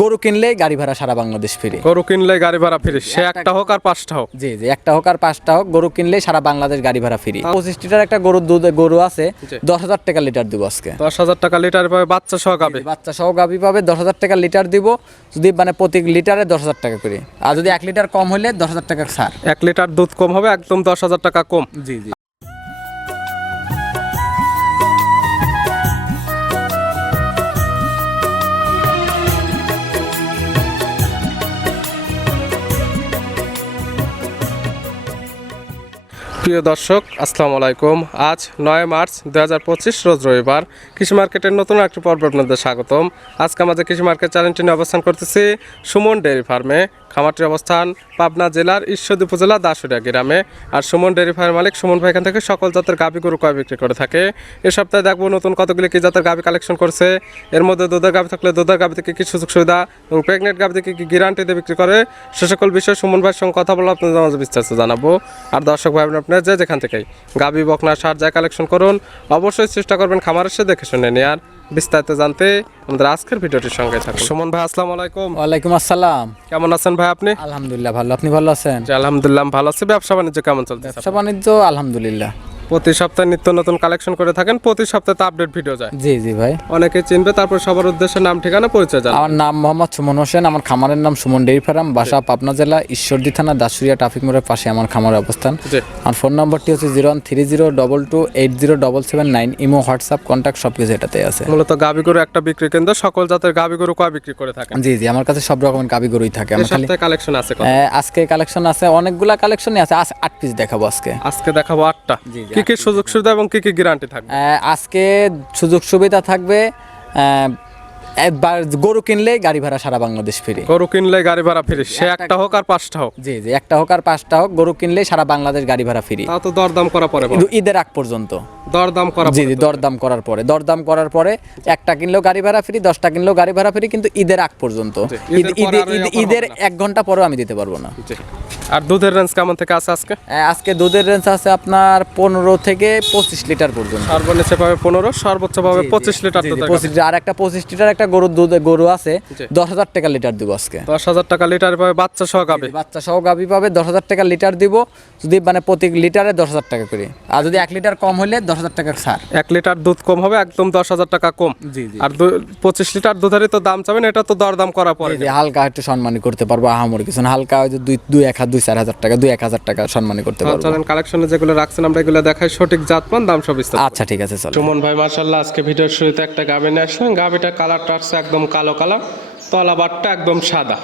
গরু কিনলেই গাড়ি ভাড়া সারা বাংলাদেশ ফ্রি। গরু কিনলে গাড়ি ভাড়া ফিরে। সে একটা হোক আর পাঁচটা হোক। জি জি একটা হোক আর পাঁচটা হোক গরু কিনলেই সারা বাংলাদেশ গাড়ি ভাড়া ফ্রি। পঁচিশ লিটার একটা গরুর দুধ গরু আছে দশ হাজার টাকা লিটার দিব আজকে। দশ হাজার টাকা লিটার পাবে বাচ্চা সহ গাবে। বাচ্চা সহ গাভি পাবে দশ হাজার টাকা লিটার দিব। যদি মানে প্রতি লিটারে দশ হাজার টাকা করে। আর যদি এক লিটার কম হলে দশ হাজার টাকা ছাড়। এক লিটার দুধ কম হবে একদম দশ হাজার টাকা কম। জি জি। প্রিয় দর্শক, আসসালামু আলাইকুম। আজ নয় মার্চ দু হাজার পঁচিশ, রোজ রবিবার। কৃষি মার্কেটের নতুন একটি পর্ব আপনাদের স্বাগতম। আজকে আমাদের কৃষি মার্কেট চ্যানেলটি নিয়ে অবস্থান করতেছি সুমন ডেয়ারি ফার্মে। খামারটির অবস্থান পাবনা জেলার ঈশ্বরদী উপজেলা দাসুরিয়া গ্রামে। আর সুমন ডেয়ারি ফার্ম মালিক সুমন ভাই এখান থেকে সকল জাতের গাভী গরু কয় বিক্রি করে থাকে। এ সপ্তাহে দেখব নতুন কতগুলি কী জাতের গাভী কালেকশন করছে। এর মধ্যে দুধের গাভী থাকলে দুধের গাভী থেকে কী সুযোগ সুবিধা এবং প্রেগনেন্ট গাভী থেকে কী গ্যারান্টি দিয়ে বিক্রি করে সে সকল বিষয়ে সুমন ভাইয়ের সঙ্গে কথা বলে আপনাদের মাঝে বিস্তারিত জানাব। আর দর্শক ভাই আপনারা যে যেখান থেকেই গাভী বকনা, সার যা কালেকশন করুন, অবশ্যই চেষ্টা করবেন খামার এসে দেখে শুনে নিয়ে আর বিস্তারিত জানতে আমাদের আজকের ভিডিওটির সঙ্গে থাকুন। সুমন ভাই আসসালামু আলাইকুম। ওয়ালাইকুম আসসালাম। কেমন আছেন ভাই আপনি? আলহামদুলিল্লাহ ভালো। আপনি ভালো আছেন? আলহামদুলিল্লাহ ভালো আছি। ব্যবসা বাণিজ্য কেমন চলছে ব্যবসা বাণিজ্য আলহামদুলিল্লাহ। প্রতি সপ্তাহে নিত্য নতুন কালেকশন করে থাকেন প্রতি সপ্তাহে তো আপডেট ভিডিও যায়। জি জি ভাই। অনেকে চিনবে তারপর সবার উদ্দেশ্যে নাম ঠিকানা পরিচয় জানাবে। আমার নাম মোহাম্মদ সুমন হোসেন আমার খামারের নাম সুমন ডেইরি ফার্ম বাসা পাবনা জেলা ঈশ্বরদী থানা দাসুরিয়া ট্রাফিক মোড়ের পাশে আমার খামারের অবস্থান। জি। আমার ফোন নম্বরটি হচ্ছে zero one three zero double two eight zero double seven nine imo WhatsApp contact সব কিছু এটাতে আছে। মূলত গাবি গরু একটা বিক্রি কেন্দ্র সকল জাতের গাবি গরু কয় বিক্রি করে থাকেন? জি জি আমার কাছে সব রকমের কাবি গরুই থাকে। আমার খালি কালেকশন আছে আজকে কালেকশন আছে অনেকগুলা কালেকশনই আছে আজ আট পিস দেখাবো আজকে। আজকে দেখাবো আটটা। জি, জি, কি কি সুযোগ সুবিধা এবং কি কি গ্যারান্টি থাকবে? আজকে সুযোগ সুবিধা থাকবে আহ, একবার গরু কিনলে গাড়ি ভাড়া সারা বাংলাদেশ ফিরে। গরু কিনলে গাড়ি ভাড়া ফিরে। সে একটা হোক আর পাঁচটা হোক। জি জি একটা হোক আর পাঁচটা হোক গরু কিনলে সারা বাংলাদেশ গাড়ি ভাড়া ফিরে। তা তো দরদাম করা পরে। ঈদের আগ পর্যন্ত। দরদাম করা জি জি দরদাম করার পরে দরদাম করার পরে একটা কিনলেও গাড়ি ভাড়া ফ্রি দশটা কিনলেও গাড়ি ভাড়া ফ্রি কিন্তু ঈদের আগ পর্যন্ত। ঈদের। এক ঘণ্টা পরেও আমি দিতে পারব না। আর দুধের রেঞ্জ কেমন থেকে আছে আজকে? আজকে দুধের রেঞ্জ আছে আপনার পনেরো থেকে পঁচিশ লিটার পর্যন্ত। পাবে পনেরো সর্বোচ্চ পাবে পঁচিশ লিটার পঁচিশ আর একটা পঁচিশ লিটার একটা গরুর দুধ গরু আছে দশ হাজার টাকা লিটার দিব আজকে। দশ হাজার টাকা লিটার পাবে বাচ্চা সহ গাবে বাচ্চা সহ গাভি পাবে দশ হাজার টাকা লিটার দিব যদি মানে প্রতি লিটারে দশ হাজার টাকা করে। আর যদি এক লিটার কম হলে দশ হাজার টাকা ছাড় এক লিটার দুধ কম হবে একদম দশ হাজার টাকা কম। জি, জি। আর দু- পঁচিশ লিটার দুধেরই তো দাম চাবেন এটা তো দরদাম করা পরে। যে হালকা একটু সম্মানী করতে পারব আহামরি কিছু না। হালকা হয়তো দুই দুই এক হাজার দুই চার হাজার টাকা দুই এক হাজার টাকা সম্মানী করতে পারব। চলেন কালেকশনে যেগুলো রাখছেন আমরা এগুলো দেখাই। সঠিক জাতমান দাম সব আচ্ছা ঠিক আছে চলো সুমন ভাই মার্শাল্লাহ আজকে ভিডিওর শুরুতে একটা গাভি নিয়ে আসলেন গাভিটা কালারটা আসছে একদম কালো কালার তলাবারটা একদম সাদা।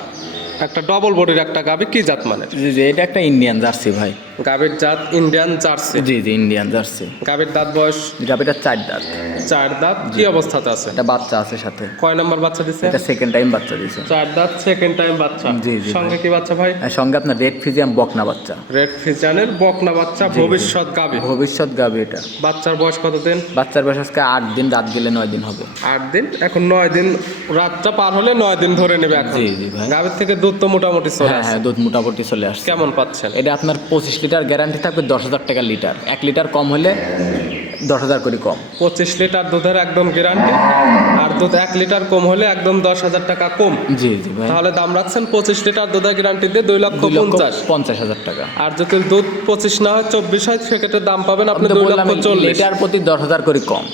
একটা ডবল বডির একটা গাবি কি জাত মানে জি জি এটা একটা ইন্ডিয়ান জার্সি ভাই। গাভির জাত ইন্ডিয়ান জার্সি? জি জি ইন্ডিয়ান জার্সি। গাভির দাঁত বয়স? গাভিটা চার দাঁত। চার দাঁত? কি অবস্থাতে আছে? এটা বাচ্চা আছে সাথে। কয় নম্বর বাচ্চা দিছে? এটা সেকেন্ড টাইম বাচ্চা দিয়েছে চার দাঁত সেকেন্ড টাইম বাচ্চা। জি, জি, সঙ্গে কি বাচ্চা ভাই? আর সঙ্গে আপনার রেড ফিজিয়াম বকনা বাচ্চা। রেড ফিজিয়ানের বকনা বাচ্চা ভবিষ্যৎ গাভি। ভবিষ্যৎ গাবি এটা। বাচ্চার বয়স কত দিন বাচ্চার বয়স আজকে আট দিন রাত গেলে নয় দিন হবে। আট দিন? এখন নয় দিন রাতটা পার হলে নয় দিন ধরে নেবে এখন। জি, জি, ভাই। গাভীর থেকে দুধ তো মোটামুটি চলে হ্যাঁ হ্যাঁ দুধ মোটামুটি চলে আসছে। কেমন পাচ্ছেন? এটা আপনার পঁচিশ লিটার গ্যারান্টি থাকবে দশ হাজার টাকা লিটার। এক লিটার কম হলে দশ হাজার করে কম। পঁচিশ লিটার দুধের একদম গ্যারান্টি আর দুধ এক লিটার কম হলে একদম দশ হাজার টাকা কম। জি জি ভাই। তাহলে দাম রাখছেন পঁচিশ লিটার দুধের গ্যারান্টি দিয়ে দুই লক্ষ পঞ্চাশ। পঞ্চাশ হাজার টাকা। আর যদি দুধ পঁচিশ না হয় চব্বিশ হয় সেক্ষেত্রে দাম পাবেন আপনি দুই লক্ষ চল্লিশ। লিটার প্রতি দশ হাজার করে কম।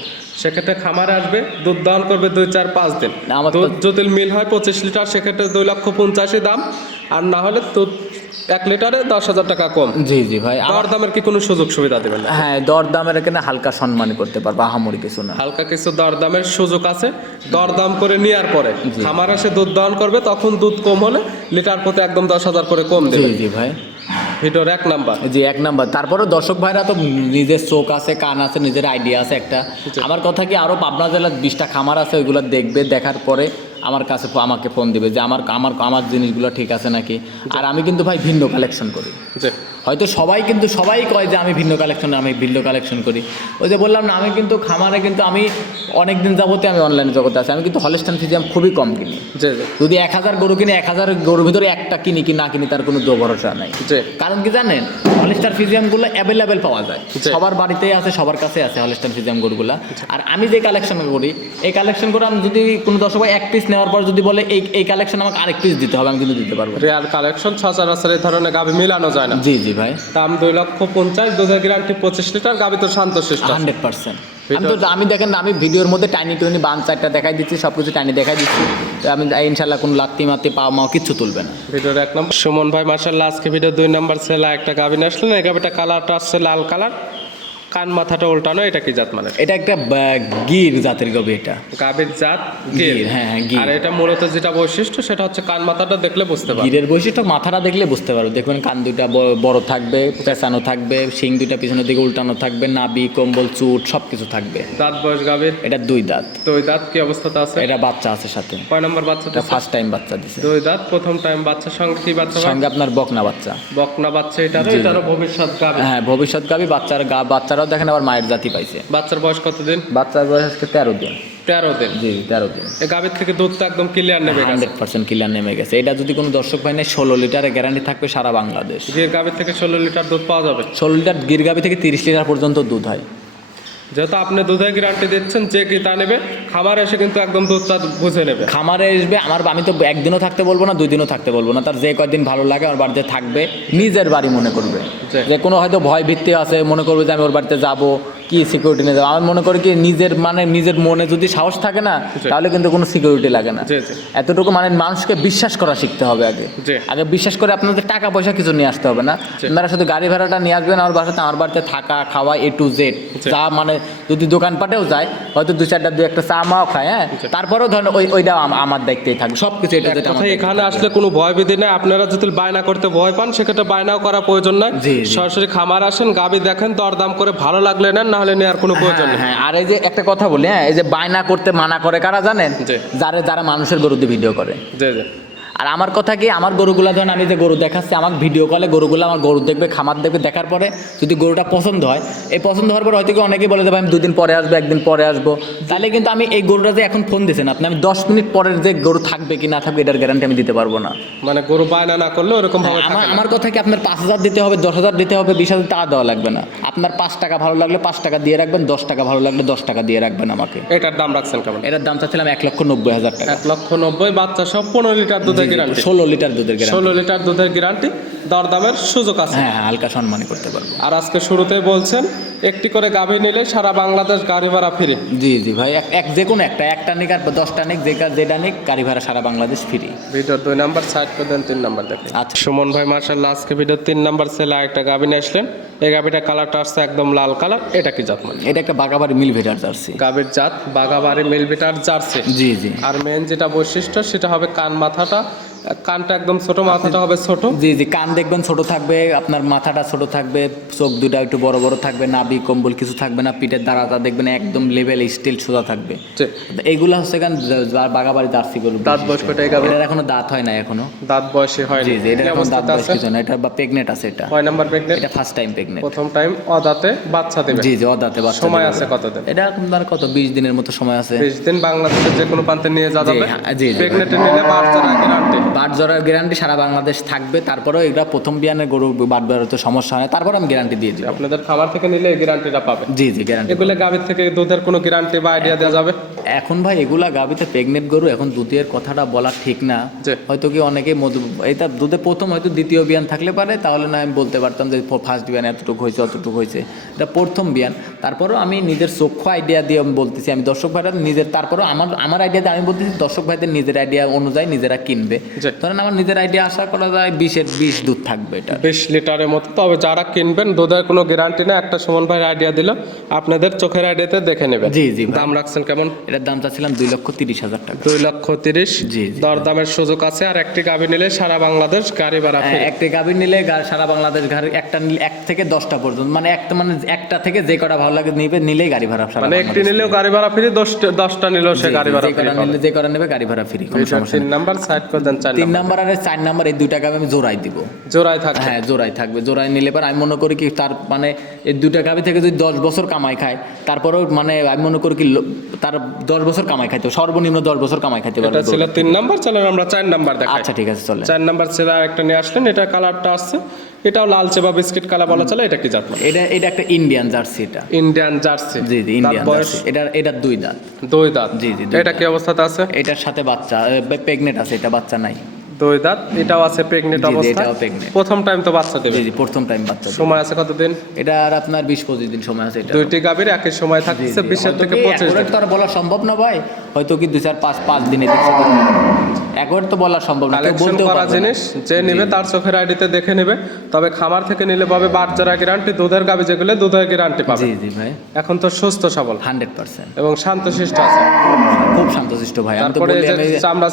সেক্ষেত্রে খামারে আসবে দুধ দহন করবে দুই চার পাঁচ দিন। দুধ যদি মিল হয় পঁচিশ লিটার সেক্ষেত্রে দুই লক্ষ পঞ্চাশি দাম। আর না হলে দুধ এক লিটারে দশ হাজার টাকা কম। জি জি ভাই। দর দামের কি কোনো সুযোগ সুবিধা দেবেন হ্যাঁ দর দামের এখানে হালকা সম্মান করতে পারব আহামরি কিছু না। হালকা কিছু দর দামের সুযোগ আছে। দর দাম করে নেওয়ার পরে খামার এসে দুধ দহন করবে তখন দুধ কম হলে লিটার প্রতি একদম দশ হাজার করে কম জি দেবে। জি ভাই। ভিডিওর এক নাম্বার। জি এক নাম্বার। তারপরে দর্শক ভাইরা তো নিজের চোখ আছে কান আছে নিজের আইডিয়া আছে একটা। আমার কথা কি আরও পাবনা জেলার বিশটা খামার আছে ওইগুলো দেখবে দেখার পরে আমার কাছে আমাকে ফোন দিবে যে আমার আমার আমার জিনিসগুলো ঠিক আছে নাকি? আর আমি কিন্তু ভাই ভিন্ন কালেকশন করি। হয়তো সবাই কিন্তু সবাই কয় যে আমি ভিন্ন কালেকশন আমি ভিন্ন কালেকশন করি। ওই যে বললাম না আমি কিন্তু খামারে কিন্তু আমি অনেক দিন যাবতে আমি অনলাইন জগতে আছি। আমি কিন্তু হলস্টান ফিজিয়াম খুবই কম কিনি। যদি এক হাজার গরু কিনি এক হাজার গরুর ভিতরে একটা কিনি কি না কিনি তার কোনো দো ভরসা নাই কারণ কি জানেন? হলিস্টার ফিজিয়ামগুলো অ্যাভেলেবেল পাওয়া যায়। সবার বাড়িতেই আছে সবার কাছে আছে হলিস্টার ফিজিয়াম গরুগুলো আর আমি যে কালেকশন করি এই কালেকশন করে আমি যদি কোনো দর্শক এক পিস নেওয়ার পর যদি বলে এই এই কালেকশন আমাকে আরেক পিস দিতে হবে আমি কিন্তু দিতে পারব রেয়ার কালেকশন সচরাচর এই ধরনের গাভি মিলানো যায় না। জি জি ভাই। দাম দুই লক্ষ পঞ্চাশ দুধের গ্যারান্টি পঁচিশ লিটার গাভি তো শান্ত শিষ্ট হান্ড্রেড পার্সেন্ট আমি তো আমি দেখেন আমি ভিডিওর মধ্যে টাইনি টুনি বান চারটা দেখাই দিচ্ছি সব কিছু টাইনি দেখাই দিচ্ছি। আমি ইনশাল্লাহ কোনো লাত্তি মাত্তি পাওয়া মাও কিচ্ছু তুলবে না। ভিডিওর এক নম্বর সুমন ভাই মার্শাল্লাহ আজকে ভিডিও দুই নম্বর ছেলে একটা গাভিন আসলেন এই গাভিটা কালারটা আসছে লাল কালার কান মাথাটা উল্টানো এটা কি জাত মানে? এটা একটা গির জাতের গবে এটা। গাভীর জাত গির, হ্যাঁ, হ্যাঁ, গির। আর এটা মূলত যেটা বৈশিষ্ট্য সেটা হচ্ছে কান মাথাটা দেখলে বুঝতে পারবে। গিরের বৈশিষ্ট্য মাথাটা দেখলে বুঝতে পারো দেখবেন কান দুইটা ব- বড় থাকবে পেঁচানো থাকবে শিং দুইটা পিছনের দিকে উল্টানো থাকবে নাবি কম্বল চুট সব কিছু থাকবে। দাঁত বয়স গাভীর? এটা দুই দাঁত। তো ওই দাঁত কি অবস্থাতে আছে? এটা বাচ্চা আছে সাথে। কয় নম্বর বাচ্চা এটা ফার্স্ট টাইম বাচ্চা দিছে। দুই দাঁত প্রথম টাইম বাচ্চার সঙ্গে কি বাচ্চা? সঙ্গে আপনার বকনা বাচ্চা। বকনা বাচ্চা এটারও এটারও ভবিষ্যৎ গাভী হ্যাঁ ভবিষ্যৎ গাবি বাচ্চার গা বাচ্চারাও দেখেন আবার মায়ের জাতি পাইছে। বাচ্চার বয়স কতদিন? বাচ্চার বয়স আজকে তেরো দিন। তেরো দিন? জি তেরো দিন। এই গাভীর থেকে দুধটা একদম ক্লিয়ার নেমে গেছে। হান্ড্রেড পার্সেন্ট ক্লিয়ার নেমে গেছে। এটা যদি কোনো দর্শক ভাই নেয় ষোলো লিটারের গ্যারান্টি থাকবে সারা বাংলাদেশ। গির গাভীর থেকে ষোলো লিটার দুধ পাওয়া যাবে? ষোলো লিটার গির গাভী থেকে তিরিশ লিটার পর্যন্ত দুধ হয়। যেহেতু আপনি দুধের গ্যারান্টি দিচ্ছেন যে কি তা নেবে খামার এসে কিন্তু একদম দুধটা বুঝে নেবে খামারে আসবে আমার আমি তো একদিনও থাকতে বলব না দুই দিনও থাকতে বলব না তার যে কয়দিন ভালো লাগে আমার বাড়িতে থাকবে নিজের বাড়ি মনে করবে। যে কোনো হয়তো ভয় ভিত্তি আছে মনে করবে যে আমি ওর বাড়িতে যাব কি সিকিউরিটি নিয়ে যাব আমি মনে করি কি নিজের মানে নিজের মনে যদি সাহস থাকে না তাহলে কিন্তু কোনো সিকিউরিটি লাগে না। এতটুকু মানে মানুষকে বিশ্বাস করা শিখতে হবে আগে। আগে বিশ্বাস করে আপনাদের টাকা পয়সা কিছু নিয়ে আসতে হবে না। আপনারা শুধু গাড়ি ভাড়াটা নিয়ে আসবেন আমার বাসাতে আমার বাড়িতে থাকা খাওয়া এ টু জেড যা মানে যদি দোকানপাটেও যায় হয়তো দু চারটা দু একটা চা মাও খায় হ্যাঁ? তারপরেও ধরেন ওই ওইটা আমার দায়িত্বেই থাকবে। সব কিছু এটা এখানে আসলে কোনো ভয় বিধি নেই। আপনারা যদি বায়না করতে ভয় পান সেক্ষেত্রে বায়নাও করা প্রয়োজন নয়। সরাসরি খামার আসেন গাবি দেখেন দরদাম করে ভালো লাগলে নেন না হলে নেওয়ার কোনো প্রয়োজন হ্যাঁ, নেই। হ্যাঁ আর এই যে একটা কথা বলি হ্যাঁ এই যে বায়না করতে মানা করে কারা জানেন? যারা যারা মানুষের গরুতে ভিডিও করে। জি জি। আর আমার কথা কি আমার গরুগুলা ধরেন আমি যে গরু দেখাচ্ছি আমার ভিডিও কলে গরুগুলো আমার গরু দেখবে খামার দেখবে দেখার পরে যদি গরুটা পছন্দ হয় এই পছন্দ হওয়ার পরে হয়তো কি অনেকেই বলে ভাই আমি দুদিন পরে আসব একদিন পরে আসব। তাহলে কিন্তু আমি এই গরুটা যে এখন ফোন দিয়েছেন আপনি আমি দশ মিনিট পরের যে গরু থাকবে কি না থাকবে এটার গ্যারান্টি আমি দিতে পারব না। মানে গরু বায়না না করলে ওরকম আমার আমার কথা কি আপনার পাঁচ হাজার দিতে হবে দশ হাজার দিতে হবে বিশ হাজার টাকা দেওয়া লাগবে না। আপনার পাঁচ টাকা ভালো লাগলে পাঁচ টাকা দিয়ে রাখবেন দশ টাকা ভালো লাগলে দশ টাকা দিয়ে রাখবেন আমাকে। এটার দাম রাখছেন কেমন? এটার দাম চাচ্ছিলাম এক লক্ষ নব্বই হাজার টাকা। এক লক্ষ নব্বই বাচ্চা সব পনেরো লিটার দুধের গ্যারান্টি ষোলো লিটার দুধের গ্যারান্টি ষোলো লিটার দুধের গ্যারান্টি দরদামের সুযোগ আছে। হ্যাঁ হ্যাঁ হালকা সম্মানই করতে পারব। আর আজকে শুরুতে বলছেন একটি করে গাভী নিলে সারা বাংলাদেশ গাড়ি ভাড়া ফ্রি। জি জি ভাই এক- এক যে কোনো একটা একটা নিক আর দশটা নিক যে যেটা নিক গাড়ি ভাড়া সারা বাংলাদেশ ফ্রি। ভিডিওর দুই নাম্বার সাইড করে দেন তিন নাম্বার দেখেন আচ্ছা। সুমন ভাই মার্শাল্লাহ আজকে ভিডিওর তিন নাম্বার ছেলে একটা গাভী নিয়ে আসলেন। এই গাভীটা কালারটা আসছে একদম লাল কালার এটা কি জাত মানে? এটা একটা বাগাবাড়ি মিল ভেটার জার্সি। গাভীর জাত বাগাবাড়ি মিলবিটার জার্সি। জি জি। আর মেন যেটা বৈশিষ্ট্য সেটা হবে কান মাথাটা কানটা একদম ছোট মাথাটা হবে ছোট। জি জি কান দেখবেন ছোট থাকবে আপনার মাথাটা ছোট থাকবে চোখ দুটা একটু বড় বড় থাকবে নাবি কম্বল কিছু থাকবে না পিঠের দাঁড়াটা দেখবেন একদম লেভেল স্টিল সোজা থাকবে। এইগুলা হচ্ছে কারণ বাগাবাড়ি জার্সি গরু দাঁত বয়স এই গাভীর? এখনও দাঁত হয় না এখনও। দাঁত বয়সে হয় জি জি এটা এখন দাঁত বয়স কিছু না এটা বা প্রেগনেন্ট আছে এটা। কয় নাম্বার প্রেগনেন্ট এটা ফার্স্ট টাইম প্রেগনেন্ট প্রথম টাইম অদাতে বাচ্চা দেবে। জি জি অদাতে বাচ্চা সময় আছে কত কতদিন? এটা এখন ধর কত বিশ দিনের মতো সময় আছে। বিশ দিন বাংলাদেশের যে কোনো প্রান্তে নিয়ে যাওয়া যাবে। হ্যাঁ, জি। প্রেগনেন্টে নিলে বাচ্চারা গ্যারান্টি বাট জরার গ্যারান্টি সারা বাংলাদেশ থাকবে তারপরেও এটা প্রথম বিয়ানের গরু বাট বেরোতে সমস্যা হয় তারপর আমি গ্যারান্টি দিয়ে দিই আপনাদের খাবার থেকে নিলে গ্যারান্টিটা পাবে জি জি গ্যারান্টি এগুলো গাভীর থেকে দুধের কোনো গ্যারান্টি বা আইডিয়া দেওয়া যাবে? এখন ভাই এগুলা গাবিতে প্রেগনেন্ট গরু এখন দুধের কথাটা বলা ঠিক না। হয়তো কি অনেকে মধু এটা দুধে প্রথম হয়তো দ্বিতীয় বিয়ান থাকলে পারে তাহলে না আমি বলতে পারতাম যে ফার্স্ট বিয়ান এতটুকু হয়েছে অতটুকু হয়েছে। এটা প্রথম বিয়ান। তারপরেও আমি নিজের চক্ষু আইডিয়া দিয়ে আমি বলতেছি আমি দর্শক ভাইরা নিজের তারপরেও আমার আমার আইডিয়া দিয়ে আমি বলতেছি দর্শক ভাইদের নিজের আইডিয়া অনুযায়ী নিজেরা কিনবে। ধরেন আমার নিজের আইডিয়া আশা করা যায় বিশের বিশ দুধ থাকবে এটা। বিশ লিটারের মতো। তবে যারা কিনবেন দুধের কোনো গ্যারান্টি না একটা সুমন ভাই আইডিয়া দিল আপনাদের চোখের আইডিয়াতে দেখে নেবেন। জি জি দাম রাখছেন কেমন? এটার দাম চাচ্ছিলাম দুই লক্ষ তিরিশ হাজার টাকা। দুই লক্ষ তিরিশ? জি। দরদামের সুযোগ আছে আর একটি গাভী নিলে সারা বাংলাদেশ গাড়ি ভাড়া একটি free। একটা গাভীর নিলে সারা বাংলাদেশ গাড়ি একটা নিলে এক থেকে দশটা পর্যন্ত মানে একটা মানে একটা থেকে যে কটা ভালো লাগে নিবে নিলেই গাড়ি ভাড়া সারা মানে একটি নিলেও গাড়ি। ভাড়া ফ্রি দশটা দশটা নিলেও সে গাড়ি ভাড়া ফ্রি নিলে যে কটা নেবে গাড়ি ভাড়া ফ্রি কোনো সমস্যা তিন নাম্বার সাইড করে দেন চার তিন নাম্বার। আর চার নাম্বার এই দুইটা গাভি আমি জোড়াই দিব। জোড়ায় থাকবে। হ্যাঁ জোড়াই থাকবে। জোড়াই নিলে পর আমি মনে করি কি তার মানে এই দুইটা গাভি থেকে যদি দশ বছর কামাই খায় তারপরেও মানে আমি মনে করি কি তার দশ বছর কামাই খাইতে সর্বনিম্ন দশ বছর কামাই খাইতে এটা পারবে ছিল তিন নাম্বার চলেন আমরা চার নাম্বার দেখাই। আচ্ছা ঠিক আছে চলে চার নাম্বার ছেলে একটা নিয়ে আসলেন এটা কালারটা আসছে। এটাও লালচে বা বিস্কিট কালার বলা চলে এটা কি জাত এটা এটা একটা ইন্ডিয়ান জার্সি এটা। Indian jersey. জি জি ইন্ডিয়ান জার্সি। এটা এটা দুই দাঁত। দুই দাঁত। জি, জি, এটা কি অবস্থাতে আছে? এটার সাথে বাচ্চা প্রেগনেন্ট আছে এটা বাচ্চা নাই। দুই দাঁত এটাও আছে প্রেগনেন্ট অবস্থা প্রথম টাইম তো বাচ্চা দেবে জি প্রথম টাইম বাচ্চা সময় আছে কতদিন? এটা আর আপনার বিশ পঁচিশ দিন সময় আছে এটা দুইটি গাভীর একই সময় থাকছে বিশের থেকে পঁচিশ দিন। তো আর বলা সম্ভব না ভাই হয়তো কি দুই চার পাঁচ পাঁচ দিনে দেখছে একবার তো বলা সম্ভব না পারবে না। জিনিস যে নেবে তার চোখের আইডিতে দেখে নেবে তবে খামার থেকে নিলে পাবে বাচ্চারা গ্যারান্টি দুধের যেগুলো দুধের গ্যারান্টি পাবে। জি জি ভাই। এখন তো সুস্থ সবল। Hundred percent. এবং শান্তশিষ্ট আছে। খুব শান্তশিষ্ট ভাই। আমি তো বলি আমি- চামড়া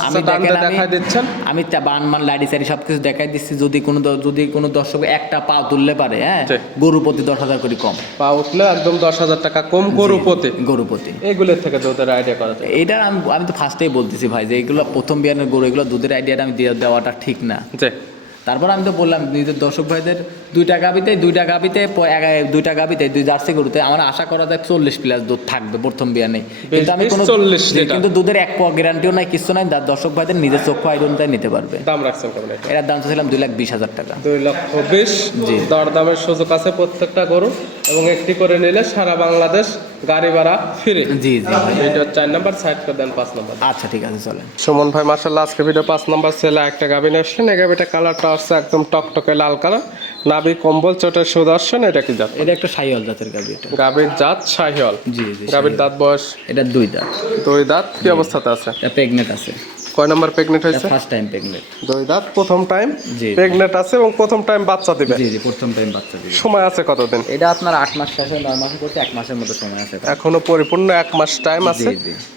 দেখাই দিচ্ছেন। আমি চা- বান মান লাইডি সাইডি সব কিছু দেখাই দিচ্ছি। যদি কোনো যদি কোনো দর্শক একটা পা তুললে পারে হ্যাঁ? গরু প্রতি দশ হাজার করে কম। পা উঠলে একদম দশ হাজার টাকা কম গরু প্রতি। গরু প্রতি। থেকে দুধের আইডিয়া করা এটা আমি আমি তো ফার্স্টেই বলতেছি ভাই যে এগুলো প্রথম বিয়ানের গরু এগুলো দুধের আইডিয়াটা আমি দেওয়াটা ঠিক না। তারপর আমি তো বললাম নিজের দর্শক ভাইদের দুইটা গাবিতে দুইটা গাবিতে দুইটা গাবিতে দুই জার্সি গরুতে আমার আশা করা যায় চল্লিশ প্লাস দুধ থাকবে প্রথম বিয়ানে কিন্তু আমি কোনো 40 জি, লিটার। কিন্তু দুধের এক পোয়া গ্যারান্টিও নাই কিছু নাই দা- দর্শক ভাইদের নিজের চক্ষু আইডনটাই নিতে পারবে। দাম রাখছেন এটা? এটার দাম ছিলাম দুই লাখ বিশ হাজার টাকা। দুই লক্ষ বিশ জি। দর দামের সুযোগ আছে প্রত্যেকটা গরু এবং একটি করে নিলে সারা বাংলাদেশ গাড়ি ভাড়া ফ্রি জি জি। ভিডিও চার নাম্বার সাইড করে দেন পাঁচ নাম্বার। আচ্ছা ঠিক আছে চলেন। সুমন ভাই মার্শাল্লাহ আজকে ভিডিও পাঁচ নাম্বার ছেলে একটা গাবিন আসছেন এই গাবিটা কালারটা আসছে একদম টকটকে লাল কালার নাবি কম্বল চোটের সুদর্শন এটা কি জাত? এটা একটা সাইওয়াল জাতের গাবি এটা। গাবির জাত শাহিওয়াল। জি জি গাবির দাঁত বয়স? এটা দুই দাঁত। দুই দাঁত? কি অবস্থাতে আছে? এটা প্রেগনেন্ট আছে। কয় নাম্বার প্রেগনেন্ট এটা হয়েছে? ফার্স্ট টাইম প্রেগনেন্ট দুই দাঁত প্রথম টাইম জি। প্রেগনেন্ট আছে এবং প্রথম টাইম বাচ্চা দিবে। জি জি প্রথম টাইম বাচ্চা দিবে। সময় আছে কতদিন? এটা আপনার আট মাস শেষে নয় মাসে করতে এক মাসের মতো সময় আছে এখনও পরিপূর্ণ এক মাস টাইম আছে।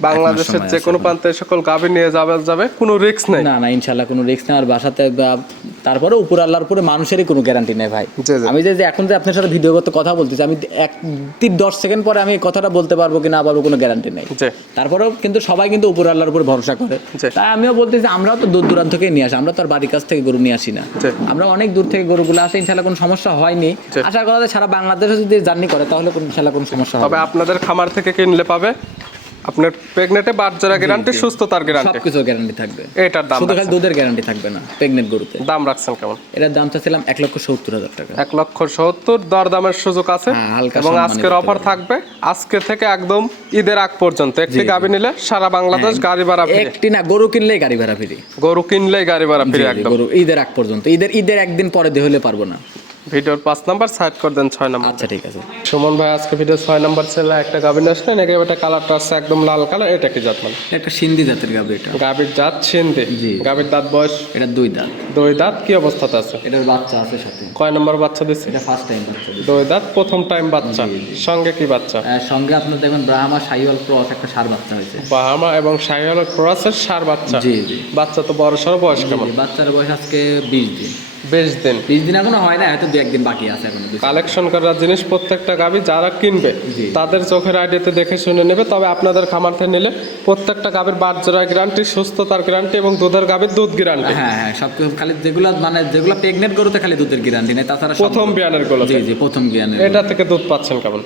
বাংলাদেশের যে কোনো প্রান্তে সকল গাভী নিয়ে যাবে যাবে কোনো রিস্ক নেই। না না ইনশাল্লাহ কোনো রিস্ক নেই। আর বাসাতে তারপরে উপর আল্লাহর উপরে মানুষেরই কোনো গ্যারান্টি নেই ভাই। আমি যে এখন যে আপনার সাথে ভিডিও করতে কথা বলতেছি আমি এক তিন দশ সেকেন্ড পরে আমি এই কথাটা বলতে পারব কি না পারব কোনো গ্যারান্টি নেই। তারপরেও কিন্তু সবাই কিন্তু উপর আল্লাহর উপর ভরসা করে। তাই আমিও বলতেছি আমরাও তো দূর দূরান্ত থেকে নিয়ে আসি আমরা তো আর বাড়ির কাছ থেকে গরু নিয়ে আসি না। আমরা অনেক দূর থেকে গরুগুলো আসে ইনশাল্লাহ কোনো সমস্যা হয়নি। আশা করা যায় সারা বাংলাদেশে যদি জার্নি করে তাহলে কোনো ইনশাল্লাহ কোনো সমস্যা হবে আপনাদের খামার থেকে কিনলে পাবে? আপনার প্রেগনেটে বাচ্চারা গ্যারান্টি সুস্থতার গ্যারান্টি সব কিছু গ্যারান্টি থাকবে। এটার দাম শুধু খালি দুধের গ্যারান্টি থাকবে না প্রেগনেন্ট গরুতে। দাম রাখছেন কেমন? এটার দাম চাচ্ছিলাম এক লক্ষ সত্তর হাজার টাকা। এক লক্ষ সত্তর দরদামের সুযোগ আছে হ্যাঁ, এবং আজকের অফার থাকবে। আজকে থেকে একদম ঈদের আগ পর্যন্ত একটি গাভী নিলে সারা বাংলাদেশ গাড়ি ভাড়া ফ্রি। একটি না গরু কিনলেই গাড়ি ভাড়া ফ্রি। গরু কিনলেই গাড়ি ভাড়া ফ্রি একদম। গরু ঈদের আগ পর্যন্ত। ঈদের ঈদের একদিন পরে হলে পারব না। ভিডিওর পাঁচ নাম্বার সাইড করে দেন ছয় নাম্বার। আচ্ছা ঠিক আছে। সুমন ভাই আজকে ভিডিও ছয় নাম্বার ছেলে একটা গাভী নিয়ে আসলেন একে এটা কালারটা আসছে একদম লাল কালার এটা কি জাত মানে? একটা সিন্ধি জাতের গাবি এটা। গাভীর জাত সিন্ধে। জি। গাভীর দাঁত বয়স? এটা দুই দাঁত। দুই দাঁত কি অবস্থাতে আছে? এটার বাচ্চা আছে সাথে। কয় নম্বর বাচ্চা দিচ্ছে এটা ফার্স্ট টাইম বাচ্চা। দুই দাঁত প্রথম টাইম বাচ্চা। সঙ্গে কি বাচ্চা? সঙ্গে আপনার দেখবেন ব্রাহ্মা সাইওয়াল ক্রস একটা সার বাচ্চা হয়েছে। ব্রাহ্মা এবং শাহিওয়াল ক্রসের সার বাচ্চা। জি জি। বাচ্চা তো বড় সড় বয়স কেমন? বাচ্চার বয়স আজকে বিশ দিন। বেশ দিন। বিশ দিন এখনও হয় না হয়তো দু একদিন বাকি আছে এখনও কালেকশন করার জিনিস প্রত্যেকটা গাভী যারা কিনবে তাদের চোখের আইডিয়াতে দেখে শুনে নেবে তবে আপনাদের খামার থেকে নিলে প্রত্যেকটা গাভীর বাচ্চারা গ্যারান্টি সুস্থতার গ্যারান্টি এবং দুধের গাভীর দুধ গ্যারান্টি হ্যাঁ হ্যাঁ সব কিছু খালি যেগুলো মানে যেগুলো প্রেগনেন্ট গরুতে খালি দুধের গ্যারান্টি নেই তাছাড়া প্রথম বিয়ানেরগুলো। জি জি প্রথম জ্ঞানের এটা থেকে দুধ পাচ্ছেন কেমন?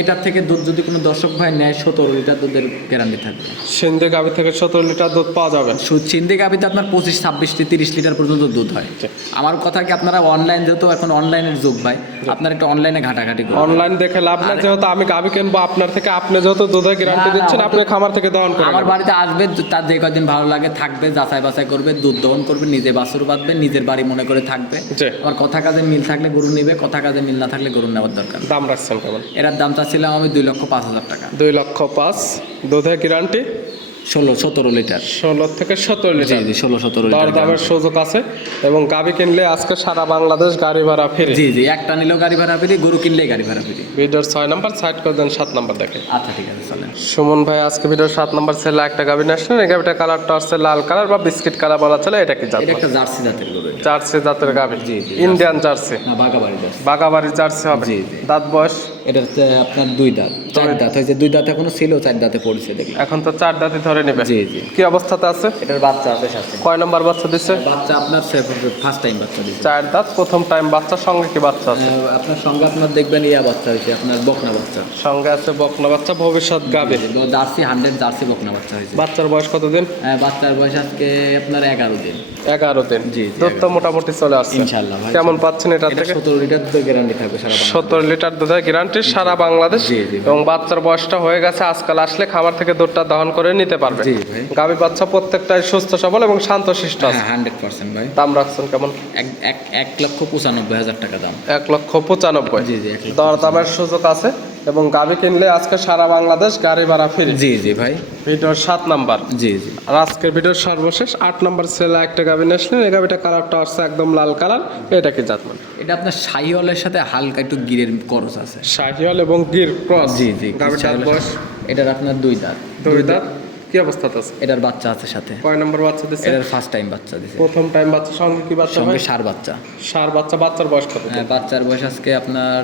এটার থেকে দুধ যদি কোনো দর্শক ভাই নেয় সতেরো লিটার দুধের গ্যারান্টি থাকবে। সিন্ধি গাভী থেকে সতেরো লিটার দুধ পাওয়া যাবে। চিন্দি গাভিতে আপনার পঁচিশ ছাব্বিশ তিরিশ লিটার পর্যন্ত দুধ হয়। আমার কথা কি আপনারা অনলাইন যেহেতু এখন অনলাইনের যুগ ভাই আপনারা একটু অনলাইনে ঘাটাঘাটি করুন। অনলাইন দেখে লাভ না যেহেতু আমি গাবি কিনবো আপনার থেকে আপনি যেহেতু দুধের গ্যারান্টি দিচ্ছেন আপনি খামার থেকে দহন করে আমার বাড়িতে আসবে তার যে কদিন ভালো লাগে থাকবে যাচাই বাছাই করবে দুধ দহন করবে নিজে বাছুর বাঁধবে নিজের বাড়ি মনে করে থাকবে। আমার কথা কাজে মিল থাকলে গরু নিবে কথা কাজে মিল না থাকলে গরু নেওয়ার দরকার। দাম রাখছেন কেমন? এটার দাম চাচ্ছিলাম আমি দুই লক্ষ পাঁচ হাজার টাকা। দুই লক্ষ পাঁচ দুধের গ্যারান্টি ষোলো সতেরো লিটার। ষোলো থেকে সতেরো লিটার। জি ষোলো সতেরো লিটার দামের সুযোগ আছে এবং গাভী কিনলে আজকে সারা বাংলাদেশ গাড়ি ভাড়া ফিরে। জি জি একটা নিলেও গাড়ি ভাড়া ফিরি গরু কিনলেই গাড়ি ভাড়া ফিরি। ভিডিওর ছয় নাম্বার সাইড করে দেন সাত নাম্বার দেখে। আচ্ছা ঠিক আছে চলেন। সুমন ভাই আজকে ভিডিওর সাত নাম্বার ছেলে একটা গাভী নিয়ে আসলেন। এই গাভীটা কালারটা আসছে লাল কালার বা বিস্কিট কালার বলা চলে এটা কি জাত একটা জার্সি জাতের গরু জার্সি জাতের গাভী জি, জি, ইন্ডিয়ান জার্সি। না বাঘা বাড়ি জার্সি। বাগাবাড়ি জার্সি হবে। জি, জি। দাঁত বয়স এটার তো আপনার দুই দাঁত চার দাঁত। হয়েছে দুই দাঁত এখনও ছিল চার দাঁতে পড়েছে দেখলাম। এখন তো চার দাঁতে ধরে নেবে। জি জি। কি অবস্থাতে আছে? এটার বাচ্চা আছে সাথে। কয় নম্বর বাচ্চা দিচ্ছে বাচ্চা আপনার ফার্স্ট টাইম বাচ্চা দিচ্ছে চার দাঁত প্রথম টাইম বাচ্চার সঙ্গে কি বাচ্চা আছে? আপনার সঙ্গে আপনার দেখবেন ইয়া বাচ্চা হয়েছে আপনার বকনা বাচ্চা। সঙ্গে আছে বকনা বাচ্চা ভবিষ্যৎ গাবে জার্সি হান্ড্রেড জার্সি বকনা বাচ্চা হয়েছে। বাচ্চার বয়স কতদিন? আহ, বাচ্চার বয়স আজকে আপনার এগারো দিন। এগারো দিন। জি, দুধ তো মোটামুটি চলে আসছে। ইনশাল্লাহ কেমন পাচ্ছেন এটা থেকে? সতেরো লিটার তো গ্যারান্টি থাকবে। সত্তর লিটার দুধের গ্যারান্টি সারা বাংলাদেশ। এবং বাচ্চার বয়সটা হয়ে গেছে আজকাল আসলে খাবার থেকে দুধটা দহন করে নিতে পারবে। গাভী বাচ্চা প্রত্যেকটাই সুস্থ সবল এবং শান্ত শিষ্ট হ্যাঁ হান্ড্রেড পার্সেন্ট ভাই। দাম রাখছেন কেমন? এক লক্ষ পঁচানব্বই হাজার টাকা দাম। এক লক্ষ পঁচানব্বই। জি জি এক দর দামের সুযোগ আছে। এবং গাভী কিনলে আজকে সারা বাংলাদেশ গাড়ি ভাড়া ফ্রি জি জি ভাই। ভিডিওর সাত নাম্বার। জি জি। আর আজকের ভিডিওর সর্বশেষ আট নাম্বার সেলে একটা গাভী নিয়েছিলেন এই গাভীটা কালারটা আসছে একদম লাল কালার। এটা কি জাতমান এটা আপনার শাহিওয়ালের সাথে হালকা একটু গিরের করস আছে। শাহিওয়াল এবং গির ক্রস। জি জি গাভীটার বয়স? এটার আপনার দুই দাঁত। দুই দাঁত? কি অবস্থাতে আছে? এটার বাচ্চা আছে সাথে। কয় নম্বর বাচ্চা দিচ্ছে এটার ফার্স্ট টাইম বাচ্চা দিছে। প্রথম টাইম বাচ্চা সঙ্গে কি বাচ্চা সঙ্গে সার বাচ্চা। সার বাচ্চা বাচ্চার বয়স কত? হ্যাঁ, বাচ্চার বয়স আজকে আপনার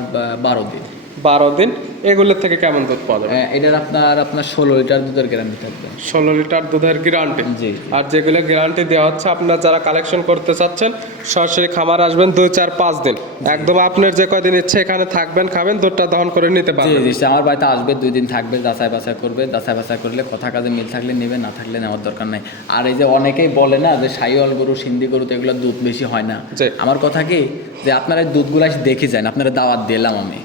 বারো দিন। বারো দিন। এগুলোর থেকে কেমন দুধ পাওয়া যাবে? হ্যাঁ, এটার আপনার আপনার ষোলো লিটার দুধের গ্যারান্টি থাকবে। ষোলো লিটার দুধের গ্যারান্টি জি আর যেগুলো গ্যারান্টি দেওয়া হচ্ছে আপনার যারা কালেকশন করতে চাচ্ছেন সরাসরি খামার আসবেন দুই চার পাঁচ দিন। একদম আপনার যে কয়দিন ইচ্ছে এখানে থাকবেন খাবেন দুধটা দহন করে নিতে পারবেন। জি আমার বাড়িতে আসবে দুই দিন থাকবে যাচাই বাছাই করবে যাচাই বাছাই করলে কথা কাজে মিল থাকলে নেবে না থাকলে নেওয়ার দরকার নাই। আর এই যে অনেকেই বলে না যে সাইওয়াল গরু সিন্ধি গরু তো এগুলো দুধ বেশি হয় না। আমার কথা কি যে আপনারা এই দুধগুলো এসে দেখে যান আপনারা দাওয়াত দিলাম আমি।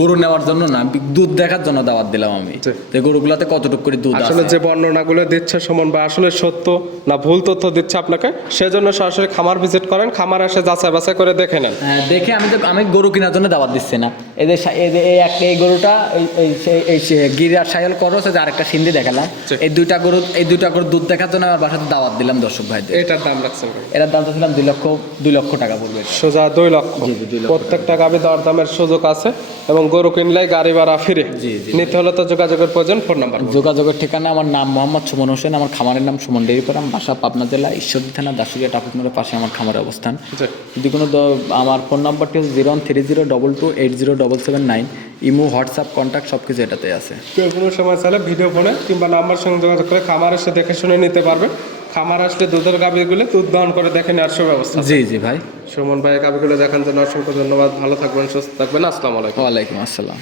গরু নেওয়ার জন্য না দুধ দেখার জন্য দাওয়াত দিলাম আমি। যে গরুগুলাতে কতটুকু করে দুধ আসলে যে বর্ণনাগুলো দিচ্ছে সুমন বা আসলে সত্য না ভুল তথ্য দিচ্ছে আপনাকে সেজন্য সরাসরি খামার ভিজিট করেন খামার এসে যাচাই বাছাই করে দেখে নেন। হ্যাঁ, দেখে আমি তো আমি গরু কেনার জন্য দাওয়াত দিচ্ছি না। এদের এই একটা এই গরুটা এই গিরার সাইল করস যে আরেকটা সিন্ধি দেখালাম। এই দুইটা গরু এই দুইটা গরু দুধ দেখার জন্য আমার বাসাতে দাওয়াত দিলাম দর্শক ভাইদের। এটার দাম রাখছেন এটার দাম ছিলাম দুই লক্ষ দুই লক্ষ টাকা পড়বে। সোজা দুই লক্ষ। প্রত্যেকটা গাভি দরদামের সুযোগ আছে এবং গরু কিনলে গাড়ি ভাড়া ফিরে। জি, জি। নিতে হলে তো যোগাযোগের প্রয়োজন ফোন নাম্বার যোগাযোগের ঠিকানা আমার নাম মোহাম্মদ সুমন হোসেন আমার খামারের নাম সুমন ডেরি ফার্ম বাসা পাবনা জেলা ঈশ্বরদী থানা দাসুরিয়া টাপুক মোড়ের পাশে আমার খামারের অবস্থান। যদি কোনো আমার ফোন নাম্বারটি হচ্ছে zero one three zero double two eight zero double seven nine imo WhatsApp contact সব কিছু এটাতে আছে। কেউ কোনো সময় চাইলে ভিডিও ফোনে কিংবা নাম্বার সঙ্গে যোগাযোগ করে খামার এসে দেখে শুনে নিতে পারবে। খামার আসলে দুধের গাভিগুলো দুধ দহন করে দেখে নেওয়ার সুব্যবস্থা। জি জি ভাই। সুমন ভাই গাভিগুলো দেখার জন্য অসংখ্য ধন্যবাদ। ভালো থাকবেন সুস্থ থাকবেন। আসসালামু আলাইকুম। ওয়ালাইকুম আসসালাম।